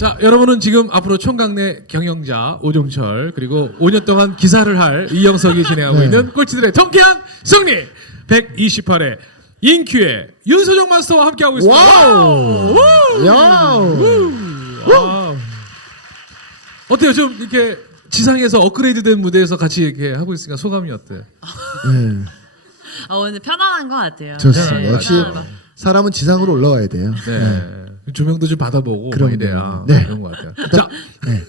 자, 여러분은 지금 앞으로 총각내 경영자 오종철 그리고 5년 동안 기사를 할 이영석이 진행하고 네. 있는 꼴찌들의 통쾌한 승리 128회 인큐의 윤소정 마스터와 함께하고 있습니다. 와우! 야우! 와우. 어때요? 좀 이렇게 지상에서 업그레이드된 무대에서 같이 이렇게 하고 있으니까 소감이 어때요? 네, 오늘 편안한 것 같아요. 좋습니다. 네, 역시 편안한 거. 사람은 지상으로 올라와야 돼요. 네. 조명도 좀 받아보고 그럼요. 이래야 네. 그런 것 같아요. 자, 네.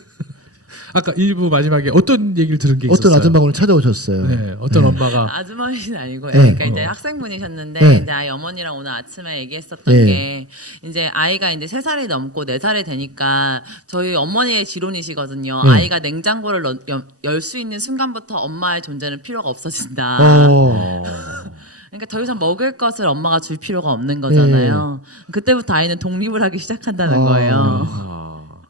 아까 1부 마지막에 어떤 얘기를 들은 게 있었어요? 어떤 아줌마 오늘 찾아오셨어요. 네, 어떤 엄마가 아주머니는 아니고, 네. 그러니까 이제 학생분이셨는데, 네. 이제 아이 어머니랑 오늘 아침에 얘기했었던 네. 게, 이제 아이가 이제 3살이 넘고 4살이 되니까, 저희 어머니의 지론이시거든요. 네. 아이가 냉장고를 열 수 있는 순간부터 엄마의 존재는 필요가 없어진다. 그러니까 더 이상 먹을 것을 엄마가 줄 필요가 없는 거잖아요. 그때부터 아이는 독립을 하기 시작한다는 거예요. 아,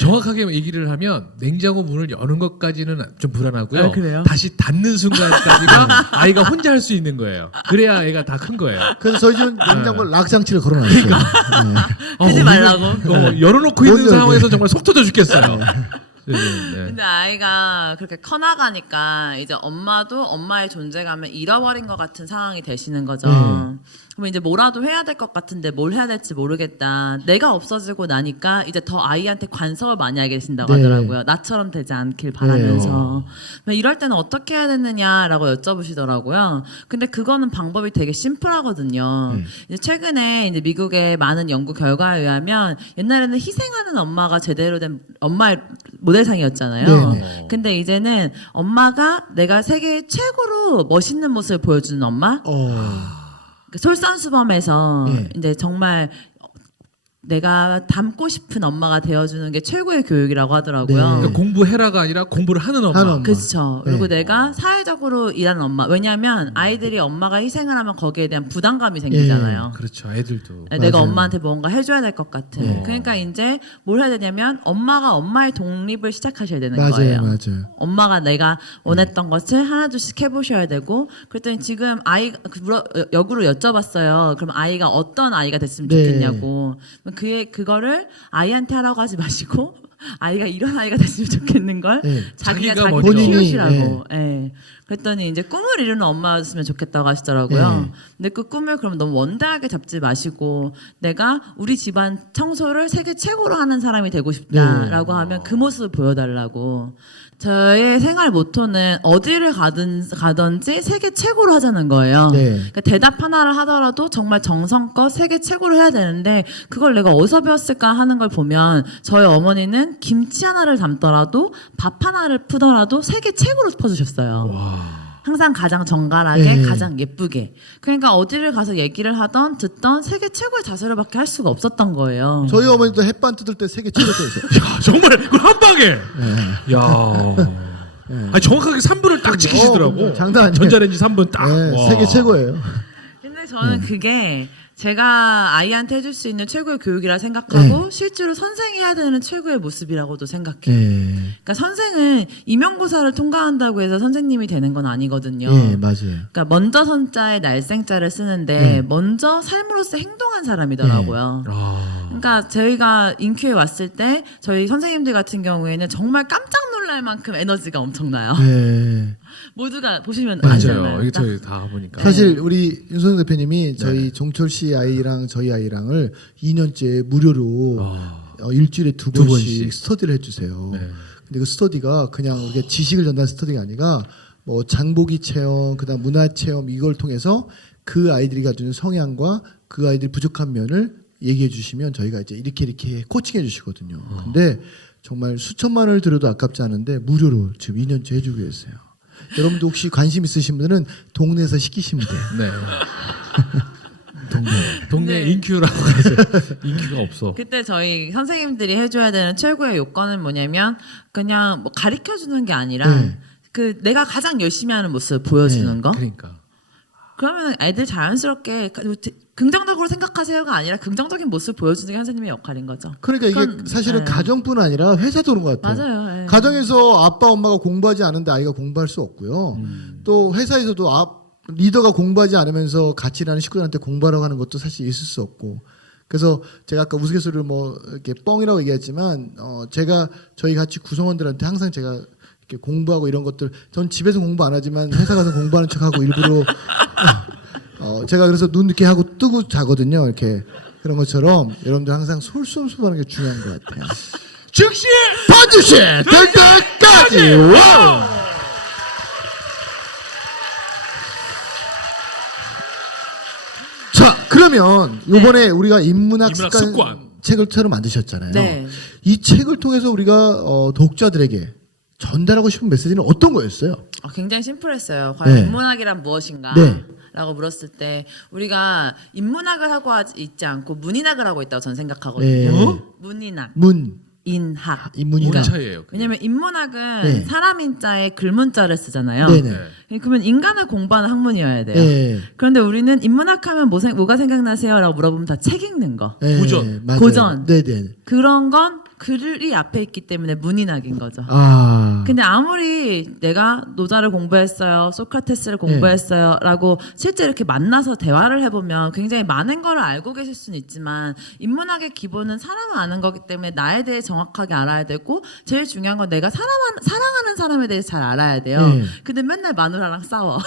정확하게 얘기를 하면 냉장고 문을 여는 것까지는 좀 불안하고요. 아, 그래요? 다시 닫는 순간까지가 아이가 혼자 할 수 있는 거예요. 그래야 애가 다 큰 거예요. 그래서 저희 집은 냉장고 락장치를 걸어놨어요. 하지 말라고. 열어놓고 있는 못 상황에서 열게. 정말 속 터져 죽겠어요. 네. 근데 아이가 그렇게 커나가니까 이제 엄마도 엄마의 존재감을 잃어버린 것 같은 상황이 되시는 거죠. 그러면 이제 뭐라도 해야 될 것 같은데 뭘 해야 될지 모르겠다. 내가 없어지고 나니까 이제 더 아이한테 관섭을 많이 하게 되신다고 네. 하더라고요. 나처럼 되지 않길 바라면서. 이럴 때는 어떻게 해야 되느냐라고 여쭤보시더라고요. 근데 그거는 방법이 되게 심플하거든요. 이제 최근에 이제 미국의 많은 연구 결과에 의하면 옛날에는 희생하는 엄마가 제대로 된 엄마의 모델상이었잖아요. 네네. 근데 이제는 엄마가 내가 세계 최고로 멋있는 모습을 보여주는 엄마, 솔선수범해서 네. 이제 정말 내가 닮고 싶은 엄마가 되어주는 게 최고의 교육이라고 하더라고요. 네. 그러니까 공부해라가 아니라 공부를 하는 엄마. 하는 엄마. 그렇죠. 그리고 네. 내가 사회적으로 일하는 엄마. 왜냐하면 아이들이 엄마가 희생을 하면 거기에 대한 부담감이 생기잖아요. 그렇죠. 애들도. 네, 내가 맞아요. 엄마한테 뭔가 해줘야 될 것 같은. 네. 그러니까 이제 뭘 해야 되냐면 엄마가 엄마의 독립을 시작하셔야 되는 맞아요, 거예요. 맞아요. 엄마가 내가 원했던 것을 하나둘씩 해보셔야 되고, 그랬더니 지금 역으로 여쭤봤어요. 그럼 아이가 어떤 아이가 됐으면 네. 좋겠냐고. 그거를 아이한테 하라고 하지 마시고 아이가 이런 아이가 됐으면 좋겠는 걸 네. 자기가 자기가 자기를 먼저. 키우시라고. 예. 그랬더니 이제 꿈을 이루는 엄마였으면 좋겠다고 하시더라고요. 네. 근데 그 꿈을 그럼 너무 원대하게 잡지 마시고 내가 우리 집안 청소를 세계 최고로 하는 사람이 되고 싶다라고 하면 그 모습을 보여달라고. 저의 생활 모토는 어디를 가든지 세계 최고로 하자는 거예요. 네. 그러니까 대답 하나를 하더라도 정말 정성껏 세계 최고로 해야 되는데 그걸 내가 어디서 배웠을까 하는 걸 보면 저희 어머니는 김치 하나를 담더라도 밥 하나를 푸더라도 세계 최고로 퍼주셨어요. 항상 가장 정갈하게 네. 가장 예쁘게. 그러니까 어디를 가서 얘기를 하던 듣던 세계 최고의 자세로밖에 할 수가 없었던 거예요. 저희 어머니도 햇반 뜯을 때 세계 최고였어요. 야, 정말 그걸 한 방에. 야. 아니, 정확하게 3분을 딱 지키시더라고. 장난 아니에요. 전자레인지 3분 딱. 네, 와. 세계 최고예요. 근데 저는 그게 제가 아이한테 해줄 수 있는 최고의 교육이라 생각하고 실제로 선생이 해야 되는 최고의 모습이라고도 생각해요. 네. 그러니까 선생은 임용고사를 통과한다고 해서 선생님이 되는 건 아니거든요. 네, 맞아요. 그러니까 먼저 선자에 날생자를 쓰는데 먼저 삶으로서 행동한 사람이더라고요. 그러니까 저희가 인큐에 왔을 때 저희 선생님들 같은 경우에는 정말 깜짝 놀랄 만큼 에너지가 엄청나요. 네. 모두가 보시면 맞아요. 아시잖아요. 이게 저희 다 보니까. 사실 우리 윤소영 대표님이 저희 종철 씨 아이랑 저희 아이랑을 2년째 무료로 일주일에 두 두 번씩 번씩. 스터디를 해주세요. 네. 근데 그 스터디가 그냥 우리가 지식을 전달하는 스터디가 아니라 뭐 장보기 체험, 그다음 문화 체험 이걸 통해서 그 아이들이 가지고 있는 성향과 그 아이들 부족한 면을 얘기해 주시면 저희가 이제 이렇게 코칭해 주시거든요. 근데 정말 수천만 원을 들여도 아깝지 않은데 무료로 지금 2년째 해주고 계세요. 여러분도 혹시 관심 있으신 분들은 동네에서 시키시면 돼요. 네. 동네 네. 인큐라고 해서 인큐가 없어. 그때 저희 선생님들이 해줘야 되는 최고의 요건은 뭐냐면 그냥 뭐 가르쳐 주는 게 아니라 그 내가 가장 열심히 하는 모습을 보여주는 거. 그러니까. 그러면 애들 자연스럽게 긍정적으로 생각하세요가 아니라 긍정적인 모습을 보여주는 게 선생님의 역할인 거죠. 그러니까 이게 그건, 사실은 네. 가정뿐 아니라 회사도 그런 것 같아요. 맞아요. 네. 가정에서 아빠 엄마가 공부하지 않은데 아이가 공부할 수 없고요. 또 회사에서도 리더가 공부하지 않으면서 같이 일하는 식구들한테 공부하라고 하는 것도 사실 있을 수 없고. 그래서 제가 아까 우스갯소리를 뭐 이렇게 뻥이라고 얘기했지만 제가 저희 같이 구성원들한테 항상 제가 이렇게 공부하고 이런 것들 전 집에서 공부 안 하지만 회사 가서 공부하는 척하고 일부러 제가 그래서 눈 늦게 하고 뜨고 자거든요. 이렇게 그런 것처럼 여러분들 항상 솔솔솔하는 게 중요한 것 같아요. 즉시 반드시 될 때까지. 와우! 자, 그러면 이번에 우리가 인문학 인문학 습관, 습관. 책을 새로 만드셨잖아요. 네. 이 책을 통해서 우리가 독자들에게 전달하고 싶은 메시지는 어떤 거였어요? 굉장히 심플했어요. 과연 네. 인문학이란 무엇인가? 네. 라고 물었을 때 우리가 인문학을 하고 있지 않고 문인학을 하고 있다고 저는 생각하거든요. 네. 문인학, 문, 인학. 인문이나. 뭔 차이예요? 그게? 왜냐면 인문학은 네. 사람 인자에 글문자를 쓰잖아요. 네네. 그러면 인간을 공부하는 학문이어야 돼요. 네. 그런데 우리는 인문학하면 뭐가 생각나세요? 라고 물어보면 다 책 읽는 거. 네, 고전. 맞아요. 고전. 네네. 그런 건 글이 앞에 있기 때문에 문인학인 거죠. 아. 근데 아무리 내가 노자를 공부했어요, 소크라테스를 공부했어요, 라고 실제 이렇게 만나서 대화를 해보면 굉장히 많은 거를 알고 계실 수는 있지만 인문학의 기본은 사람을 아는 거기 때문에 나에 대해 정확하게 알아야 되고 제일 중요한 건 내가 사랑하는 사람에 대해서 잘 알아야 돼요. 네. 근데 맨날 마누라랑 싸워.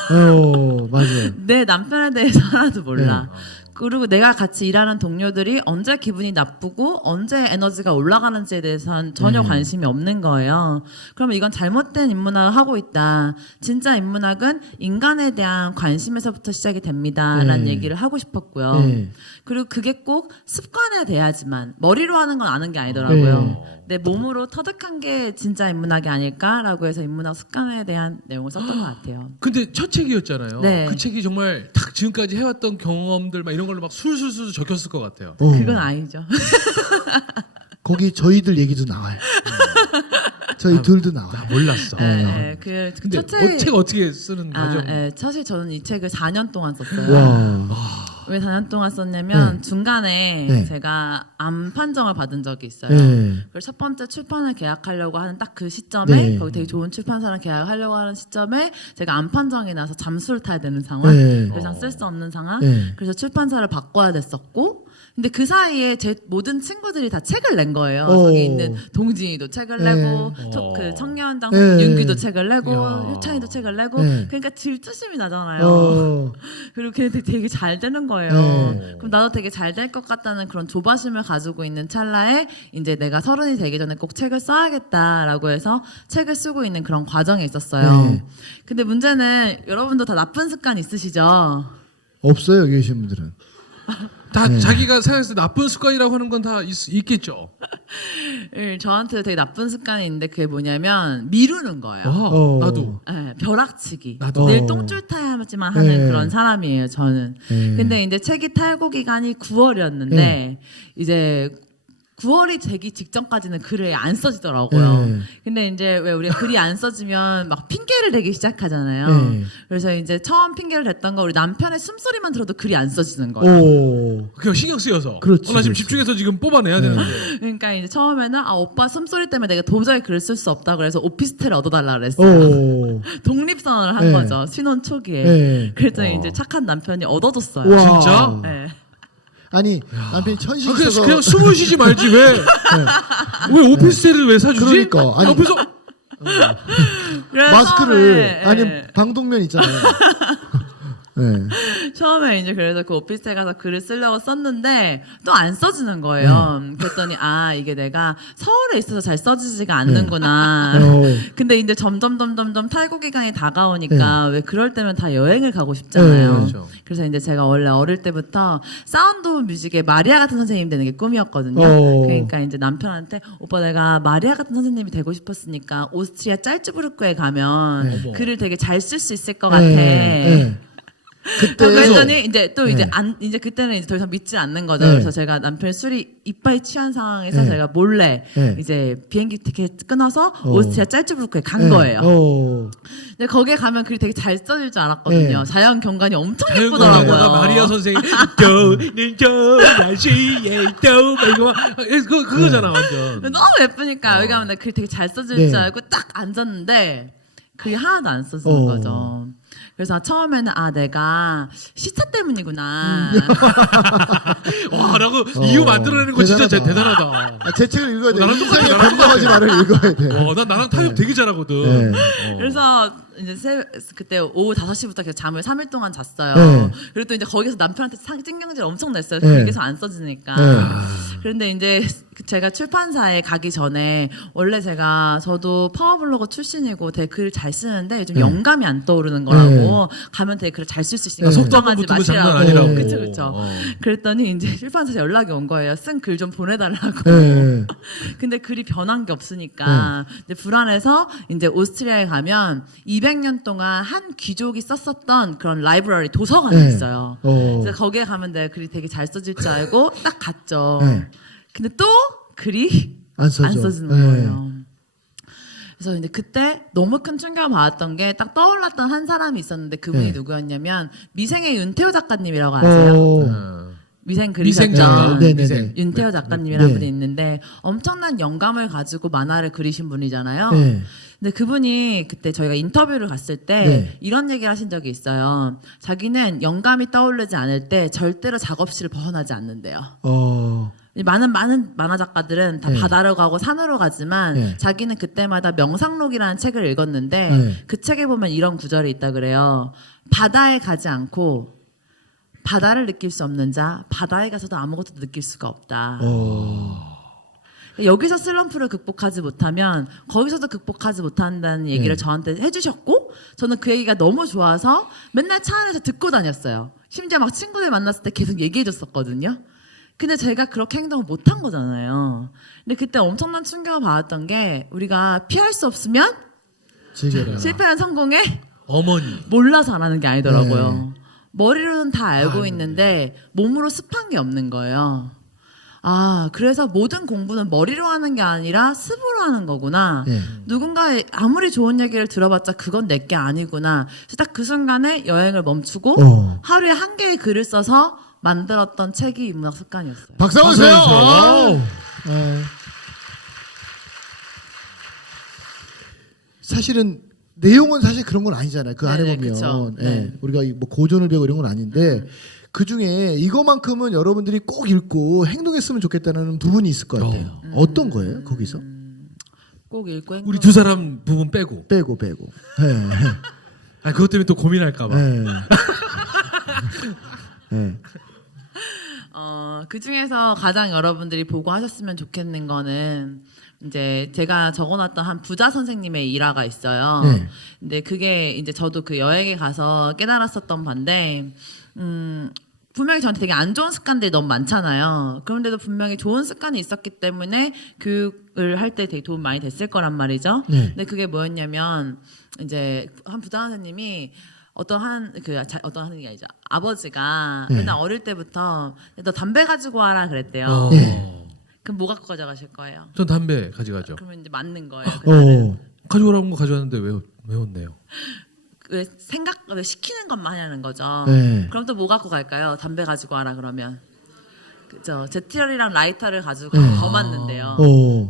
맞아요. 내 남편에 대해서 하나도 몰라. 네. 그리고 내가 같이 일하는 동료들이 언제 기분이 나쁘고 언제 에너지가 올라가는지에 대해서는 전혀 관심이 없는 거예요. 그러면 이건 잘못된 인문학을 하고 있다. 진짜 인문학은 인간에 대한 관심에서부터 시작이 됩니다라는 네. 얘기를 하고 싶었고요. 네. 그리고 그게 꼭 습관에 대해야지만 머리로 하는 건 아는 게 아니더라고요. 내 몸으로 터득한 게 진짜 인문학이 아닐까라고 해서 인문학 습관에 대한 내용을 썼던 것 같아요. 근데 첫 책이었잖아요. 네. 그 책이 정말 딱 지금까지 해왔던 경험들 막 이런 걸로 막 술술술 적혔을 것 같아요. 그건 아니죠. 거기 저희들 얘기도 나와요. 저희 둘도 나와요. 몰랐어. 네, 그 근데 첫 책이 책 어떻게 쓰는 과정? 네, 사실 저는 이 책을 4년 동안 썼어요. 와. 왜 4년 동안 썼냐면 네. 중간에 네. 제가 암 판정을 받은 적이 있어요. 네. 그래서 첫 번째 출판을 계약하려고 하는 딱 그 시점에 네. 거기 되게 좋은 출판사랑 계약하려고 하는 시점에 제가 암 판정이 나서 잠수를 타야 되는 상황, 네. 더 이상 쓸 수 없는 상황. 네. 그래서 출판사를 바꿔야 됐었고. 근데 그 사이에 제 모든 친구들이 다 책을 낸 거예요. 오. 저기 있는 동진이도 책을 네. 내고 어. 그 청년장 네. 윤규도 책을 내고 이야. 효창이도 책을 내고 네. 그러니까 질투심이 나잖아요. 그리고 걔네 되게 잘 되는 거예요. 네. 그럼 나도 되게 잘 될 것 같다는 그런 조바심을 가지고 있는 찰나에 이제 내가 30이 되기 전에 꼭 책을 써야겠다라고 해서 책을 쓰고 있는 그런 과정에 있었어요. 네. 근데 문제는 여러분도 다 나쁜 습관 있으시죠? 없어요, 여기 계신 분들은. 다 네. 자기가 생각했을 때 나쁜 습관이라고 하는 건 다 있겠죠. 저한테 되게 나쁜 습관이 있는데 그게 뭐냐면 미루는 거예요. 나도. 네, 벼락치기. 나도. 늘 똥줄 타야지만 하는 네. 그런 사람이에요, 저는. 네. 근데 이제 책이 탈고 기간이 9월이었는데 네. 이제 9월이 되기 직전까지는 글을 안 써지더라고요. 네. 근데 이제 왜 우리가 글이 안 써지면 막 핑계를 대기 시작하잖아요. 네. 그래서 이제 처음 핑계를 댔던 거 우리 남편의 숨소리만 들어도 글이 안 써지는 거예요. 오. 그게 신경 쓰여서. 그렇지, 나 지금 그렇지. 집중해서 지금 뽑아내야 되는데. 그러니까 이제 처음에는 오빠 숨소리 때문에 내가 도저히 글을 쓸 수 없다 그래서 오피스텔을 얻어달라 그랬어요. 오. 독립선언을 한 네. 거죠. 신혼 초기에. 네. 그랬더니 이제 착한 남편이 얻어줬어요. 와. 진짜? 네. 아니 남편이 천식 그냥, 있어서 그냥 숨을 쉬지 말지 왜? 왜 오피스텔을 왜 사주지? 그러니까. 아니, 옆에서 그래서 마스크를 처음에, 아니 네. 방독면 있잖아요. 네. 처음에 이제 그래서 그 오피스텔 가서 글을 쓰려고 썼는데 또 안 써지는 거예요. 그랬더니 이게 내가 서울에 있어서 잘 써지지가 않는구나. 근데 이제 점점 탈고 기간이 다가오니까 왜 그럴 때면 다 여행을 가고 싶잖아요. 네, 그렇죠. 그래서 이제 제가 원래 어릴 때부터 사운드 오브 뮤직의 마리아 같은 선생님 되는 게 꿈이었거든요. 그러니까 이제 남편한테 오빠 내가 마리아 같은 선생님이 되고 싶었으니까 오스트리아 짤츠부르크에 가면 네. 글을 되게 잘 쓸 수 있을 것 같아. 네. 그때 그랬더니 이제 또 이제 네. 이제 그때는 이제 더 이상 믿지 않는 거죠. 네. 그래서 제가 남편의 술이 이빨이 취한 상황에서 네. 제가 몰래 네. 이제 비행기 티켓 끊어서 오스트리아 짤츠부르크에 간 거예요. 근데 거기에 가면 글이 되게 잘 써질 줄 알았거든요. 네. 자연 경관이 엄청 자연광에다가 예쁘더라고요. 마리아 선생이 또는 또 날씨에 또 이거 그거잖아 완전. 너무 예쁘니까 여기 가면 나 글이 되게 잘 써질 네. 줄 알고 딱 앉았는데 글이 하나도 안 써지는 거죠. 그래서 처음에는 내가 시차 때문이구나. 와라고 이유 만들어내는 거 진짜 대단하다. 대단하다. 제 책을 읽어야 돼. 나랑 인생의 똑같아, 나랑 변명하지 말을 읽어야 돼. 난 나랑 타협 되게 잘하거든. 네. 그래서 이제 그때 오후 5시부터 계속 잠을 3일 동안 잤어요. 네. 그리고 또 이제 거기서 남편한테 찡경질 엄청 냈어요. 네. 계속 안 써지니까. 그런데 이제 제가 출판사에 가기 전에 원래 저도 파워블로거 출신이고 되게 글 잘 쓰는데 요즘 영감이 안 떠오르는 거라고 가면 되게 글을 잘 쓸 수 있으니까 속도 한번 걱정하지 붙으면 장난 마시라고. 아니라고. 그쵸. 그랬더니 이제 출판사에서 연락이 온 거예요. 쓴 글 좀 보내달라고. 네. 근데 글이 변한 게 없으니까 이제 불안해서 이제 오스트리아에 가면 200년 동안 한 귀족이 썼었던 그런 라이브러리 도서관이 네. 있어요. 그래서 거기에 가면 내가 글이 되게 잘 써질 줄 알고 딱 갔죠. 네. 근데 또 글이 안 안 써져. 써지는 네. 거예요. 그래서 이제 그때 너무 큰 충격을 받았던 게 딱 떠올랐던 한 사람이 있었는데 그분이 네. 누구였냐면 미생의 윤태호 작가님이라고 아세요? 미생 미생 작가. 그리셨던 네네네. 윤태호 작가님이라는 네. 분이 있는데 엄청난 영감을 가지고 만화를 그리신 분이잖아요. 네. 근데 그분이 그때 저희가 인터뷰를 갔을 때 네. 이런 얘기를 하신 적이 있어요. 자기는 영감이 떠오르지 않을 때 절대로 작업실을 벗어나지 않는데요. 많은 만화 작가들은 다 네. 바다로 가고 산으로 가지만 네. 자기는 그때마다 명상록이라는 책을 읽었는데 네. 그 책에 보면 이런 구절이 있다 그래요. 바다에 가지 않고 바다를 느낄 수 없는 자 바다에 가서도 아무것도 느낄 수가 없다. 여기서 슬럼프를 극복하지 못하면 거기서도 극복하지 못한다는 얘기를 네. 저한테 해주셨고 저는 그 얘기가 너무 좋아서 맨날 차 안에서 듣고 다녔어요. 심지어 막 친구들 만났을 때 계속 얘기해줬었거든요. 근데 제가 그렇게 행동을 못한 거잖아요. 근데 그때 엄청난 충격을 받았던 게 우리가 피할 수 없으면 즐겨라. 실패한 성공에 어머니. 몰라서 안 하는 게 아니더라고요. 네. 머리로는 다 알고 있는데 몸으로 습한 게 없는 거예요. 그래서 모든 공부는 머리로 하는 게 아니라 습으로 하는 거구나. 네. 누군가 아무리 좋은 얘기를 들어봤자 그건 내게 아니구나. 그래서 딱 그 순간에 여행을 멈추고 하루에 한 개의 글을 써서 만들었던 책이 인문학 습관이었어요. 박수 한번 주세요. 사실은 내용은 사실 그런 건 아니잖아요. 그 안에 네네, 보면 그쵸. 네. 우리가 뭐 고전을 배우고 이런 건 아닌데 그 중에 이거만큼은 여러분들이 꼭 읽고 행동했으면 좋겠다는 부분이 있을 것 같아요. 어떤 거예요? 거기서 꼭 읽고 우리 두 사람 부분 빼고. 빼고. 네. 그것 때문에 또 고민할까봐. 네. 네. 그 중에서 가장 여러분들이 보고 하셨으면 좋겠는 거는 이제 제가 적어놨던 한 부자 선생님의 일화가 있어요. 네. 근데 그게 이제 저도 그 여행에 가서 깨달았었던 바인데, 분명히 저한테 되게 안 좋은 습관들이 너무 많잖아요. 그런데도 분명히 좋은 습관이 있었기 때문에 교육을 할 때 되게 도움 많이 됐을 거란 말이죠. 네. 근데 그게 뭐였냐면 이제 한 부자 선생님이 어떤 한 얘기 아니죠. 아버지가 네. 맨날 어릴 때부터 너 담배 가지고 와라 그랬대요. 어. 네. 그럼 뭐 갖고 가져가실 거예요? 전 담배 가져가죠. 그러면 이제 맞는 거예요. 그날은. 가져오라는 거 가져왔는데 왜 혼내요? 왜 시키는 것만 하냐는 거죠. 네. 그럼 또 뭐 갖고 갈까요? 담배 가지고 와라 그러면. 그죠. 제티럴이랑 라이터를 가지고 더 맞는데요.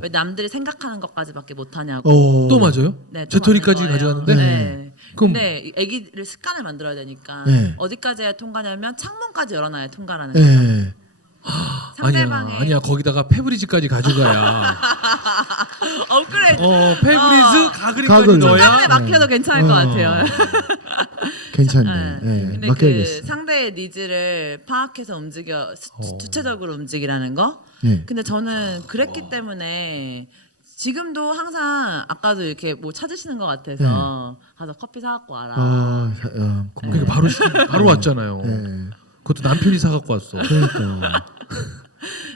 왜 남들이 생각하는 것까지밖에 못 하냐고. 또 맞아요? 네, 또 제토리까지 맞는 거예요. 가져왔는데? 네. 그럼- 근데 애기를 습관을 만들어야 되니까 네. 어디까지 해야 통과냐면 창문까지 열어놔야 통과라는 거죠. 네. 상대방의 아니야 거기다가 페브리즈까지 가져가야. 업그레이드. 페브리즈 가글까지 가글. 넣어야. 상대방에 막혀도 괜찮을 것 같아요. 괜찮네. 네. 근데 맡겨야겠어. 그 상대의 니즈를 파악해서 주체적으로 움직이라는 거. 네. 근데 저는 그랬기 때문에 지금도 항상 아까도 이렇게 뭐 찾으시는 것 같아서 가서 커피 사갖고 와라. 그러니까 바로 왔잖아요. 네. 그것도 남편이 사갖고 왔어. 그러니까.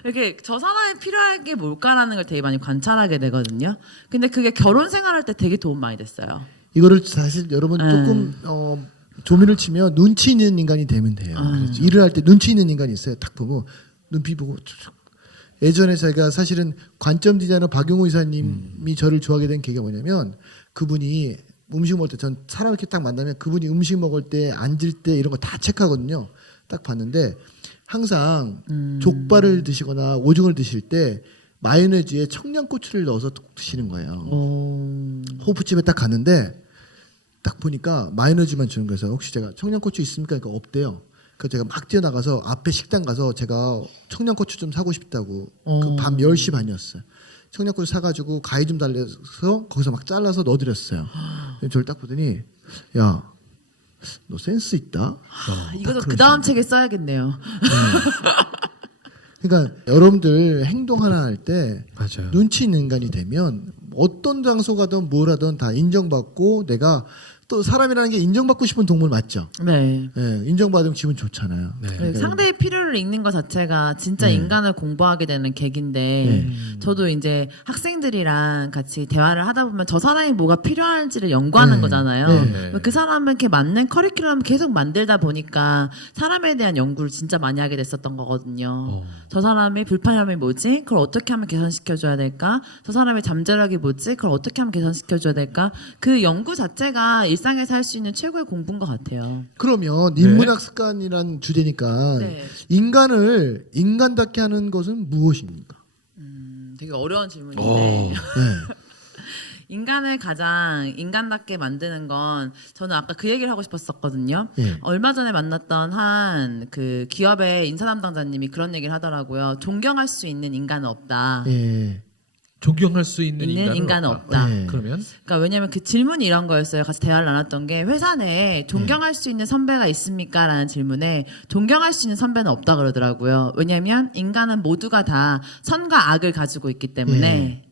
이렇게 저 사람이 필요한 게 뭘까라는 걸 되게 많이 관찰하게 되거든요. 근데 그게 결혼 생활할 때 되게 도움 많이 됐어요. 이거를 사실 여러분 조금 조민을 치면 눈치 있는 인간이 되면 돼요. 그렇죠. 일을 할 때 눈치 있는 인간이 있어요. 딱 보고 눈빛 보고 쭉. 예전에 제가 사실은 관점 디자이너 박용호 이사님이 저를 좋아하게 된 계기가 뭐냐면 그분이 음식 먹을 때 전 사람 이렇게 딱 만나면 그분이 음식 먹을 때 앉을 때 이런 거 다 체크하거든요. 딱 봤는데 항상 족발을 드시거나 오징어를 드실 때 마요네즈에 청양고추를 넣어서 드시는 거예요. 호프집에 딱 갔는데 딱 보니까 마이너지만 주는 거여서 혹시 제가 청양고추 있습니까? 그러니까 없대요. 그래서 제가 막 뛰어나가서 앞에 식당 가서 제가 청양고추 좀 사고 싶다고 그 밤 10시 반이었어요. 청양고추 사가지고 가위 좀 달래서 거기서 막 잘라서 넣어드렸어요. 저를 딱 보더니 야, 너 센스 있다. 이것도 그 다음 책에 써야겠네요. 그러니까 여러분들 행동 하나 할 때 맞아요. 눈치 있는 인간이 되면 어떤 장소 가든 뭘 하든 다 인정받고 내가 또 사람이라는 게 인정받고 싶은 동물 맞죠? 네. 예, 인정받으면 기분 좋잖아요. 네. 네, 상대의 필요를 읽는 것 자체가 진짜 네. 인간을 공부하게 되는 계기인데 저도 이제 학생들이랑 같이 대화를 하다 보면 저 사람이 뭐가 필요한지를 연구하는 네. 거잖아요. 네. 그 사람한테 맞는 커리큘럼을 계속 만들다 보니까 사람에 대한 연구를 진짜 많이 하게 됐었던 거거든요. 저 사람의 불편함이 뭐지? 그걸 어떻게 하면 개선시켜줘야 될까? 저 사람의 잠재력이 뭐지? 그걸 어떻게 하면 개선시켜줘야 될까? 그 연구 자체가 일상에서 할 수 있는 최고의 공부인 것 같아요. 그러면 인문학 습관이란 주제니까 네. 인간을 인간답게 하는 것은 무엇입니까? 되게 어려운 질문인데 네. 인간을 가장 인간답게 만드는 건 저는 아까 그 얘기를 하고 싶었었거든요. 예. 얼마 전에 만났던 한 그 기업의 인사 담당자님이 그런 얘기를 하더라고요. 존경할 수 있는 인간은 없다. 예. 존경할 수 있는 있는 인간은 없다. 네. 그러면 그러니까 왜냐하면 그 질문이 이런 거였어요. 같이 대화를 나눴던 게 회사 내에 존경할 수 있는 선배가 있습니까? 라는 질문에 존경할 수 있는 선배는 없다 그러더라고요. 왜냐하면 인간은 모두가 다 선과 악을 가지고 있기 때문에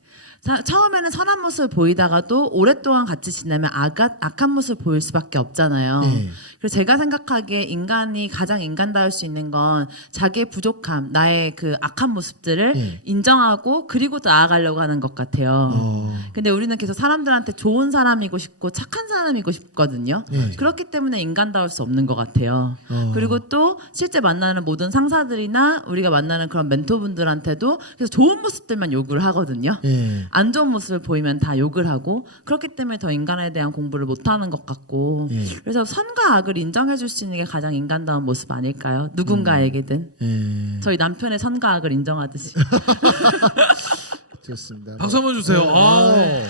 처음에는 선한 모습을 보이다가도 오랫동안 같이 지내면 악한 모습을 보일 수밖에 없잖아요. 네. 그래서 제가 생각하기에 인간이 가장 인간다울 수 있는 건 자기의 부족함, 나의 그 악한 모습들을 네. 인정하고 그리고 또 나아가려고 하는 것 같아요. 근데 우리는 계속 사람들한테 좋은 사람이고 싶고 착한 사람이고 싶거든요. 네. 그렇기 때문에 인간다울 수 없는 것 같아요. 그리고 또 실제 만나는 모든 상사들이나 우리가 만나는 그런 멘토분들한테도 그래서 좋은 모습들만 요구를 하거든요. 예. 안 좋은 모습을 보이면 다 욕을 하고 그렇기 때문에 더 인간에 대한 공부를 못하는 것 같고 예. 그래서 선과 악을 인정해 줄 수 있는 게 가장 인간다운 모습 아닐까요? 누군가에게든 예. 저희 남편의 선과 악을 인정하듯이 좋습니다. 박수 한번 주세요. 네. 아.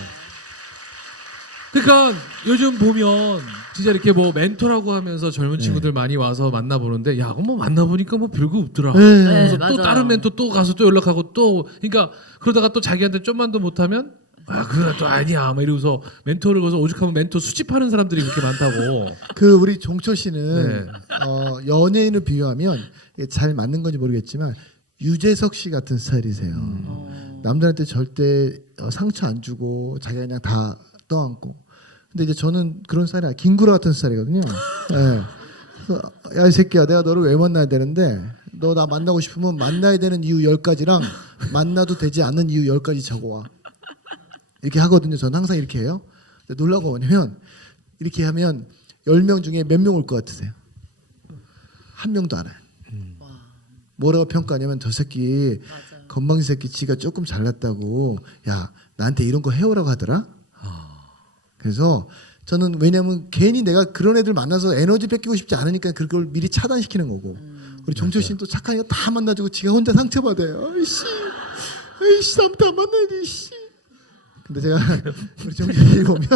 그러니까 요즘 보면 진짜 이렇게 뭐 멘토라고 하면서 젊은 친구들 많이 와서 만나보는데 야, 뭐 만나보니까 뭐 별거 없더라. 네. 그래서 네, 또 맞아요. 다른 멘토 또 가서 또 연락하고 또 그러니까 그러다가 또 자기한테 좀만 더 못하면 아, 그거 또 아니야. 막 이러고서 멘토를 거기서 오죽하면 멘토 수집하는 사람들이 그렇게 많다고. 그 우리 종철 씨는 네. 연예인을 비유하면 이게 잘 맞는 건지 모르겠지만 유재석 씨 같은 스타일이세요. 남들한테 절대 상처 안 주고 자기가 그냥 다 떠안고. 근데 이제 저는 그런 스타일이 아니라 김구라 같은 스타일이거든요. 야, 이 새끼야, 내가 너를 왜 만나야 되는데 너 나 만나고 싶으면 만나야 되는 이유 10가지랑 만나도 되지 않는 이유 10가지 적어와. 이렇게 하거든요. 저는 항상 이렇게 해요. 근데 놀라운 거 뭐냐면 이렇게 하면 10명 중에 몇 명 올 것 같으세요? 한 명도 안 와요. 뭐라고 평가하냐면 저 새끼 건방진 새끼 지가 조금 잘났다고 야 나한테 이런 거 해오라고 하더라. 그래서 저는 왜냐면 괜히 내가 그런 애들 만나서 에너지 뺏기고 싶지 않으니까 그걸 미리 차단시키는 거고 우리 종철 씨는 또 착하니까 다 만나주고 지가 혼자 상처받아요. 아이씨 남도 안 만나야지. 씨. 근데 제가 우리 종철 씨 보면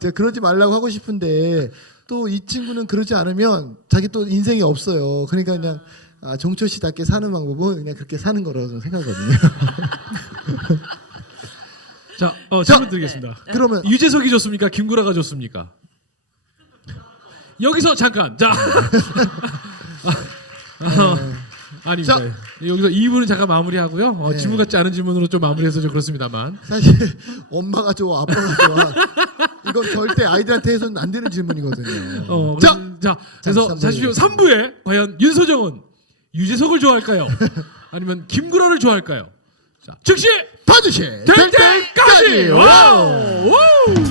제가 그러지 말라고 하고 싶은데 또 이 친구는 그러지 않으면 자기 또 인생이 없어요. 그러니까 그냥 종철 씨답게 사는 방법은 그냥 그렇게 사는 거라고 저는 생각하거든요. 자, 질문 드리겠습니다. 그러면 유재석이 좋습니까? 김구라가 좋습니까? 여기서 잠깐. 자. 아닙니다. 여기서 2부는 잠깐 마무리하고요. 네. 질문 같지 않은 질문으로 좀 마무리해서 좀 그렇습니다만. 사실 엄마가 좋아 아빠가 좋아 이건 절대 아이들한테 해서는 안 되는 질문이거든요. 자, 그래서 사실 3부에 과연 윤소정은 유재석을 좋아할까요? 아니면 김구라를 좋아할까요? 자, 즉시 봐주실 될 때까지. 와우! 와우!